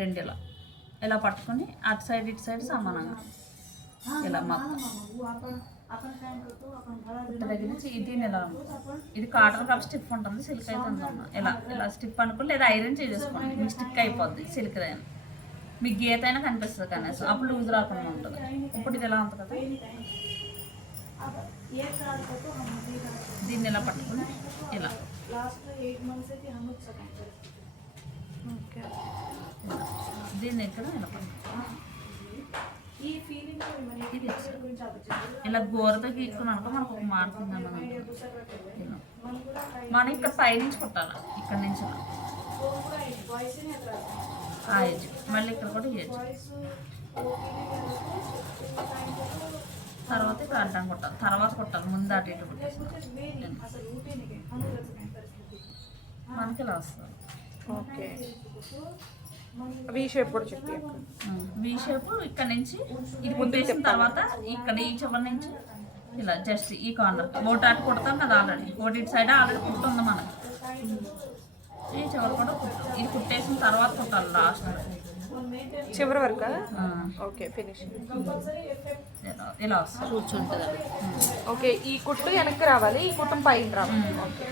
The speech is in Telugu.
రెండు ఇలా పట్టుకొని అటు సైడ్ ఇటు సైడ్ సమానంగా ఇలా మొత్తం దగ్గర నుంచి ఇది ఇలా ఇది కాటన్ కప్ స్టిప్ ఉంటుంది, సిల్క్ అయితే ఉందమ్మా. ఇలా స్టిప్ అనుకో, లేదా ఐరన్ చేసేసుకోండి, మీకు స్టిక్ అయిపోద్ది సిల్క్ అయినా. మీకు గీత అయినా కనిపిస్తుంది కనీసం, అప్పుడు లూజ్ రాకుండా ఉంటుంది. ఇప్పుడు ఇది ఎలా ఉంది కదా, దీన్ని ఇలా పట్టుకుని ఇలా దీన్ని ఇక్కడ ఇలా ఇది ఇలా గోరతో గీక్కున్నాం అనుకో మనకు ఒక మారుతుంది అన్నమాట. మనం ఇక్కడ పైనుంచి కుట్టాలి, ఇక్కడ నుంచి ఆ ఏజ్ మళ్ళీ ఇక్కడ కూడా ఏజ్, తర్వాత ఇక్కడ అడ్డం కుట్టాలి, తర్వాత కుట్టాలి, ముందు అటు ఇటు కుట్టేసి మనకి ఇలా వస్తుంది. ఓకే, వి షేప్ కూడా చెప్పి. వి షేప్ ఇక్కడ నుంచి ఇది కుట్టేసిన తర్వాత ఇక్కడ ఈ చివరి నుంచి ఇలా జస్ట్ ఈ కార్నర్ ఒకటి అటు కుడతాం కదా, ఆల్రెడీ ఒకటి ఇటు సైడ్ ఆల్రెడీ కుట్టుంది మనకి. ఈ చివరి కూడా ఇది కుట్టేసిన తర్వాత కుట్టాలి లాస్ట్ చివరి వరకు. ఓకే, ఫినిష్ ఇలా వస్తుంది, కూర్చుంటుంది. ఓకే, ఈ కుట్టు వెనక్కి రావాలి, ఈ కుట్టం పైకి రావాలి. ఓకే.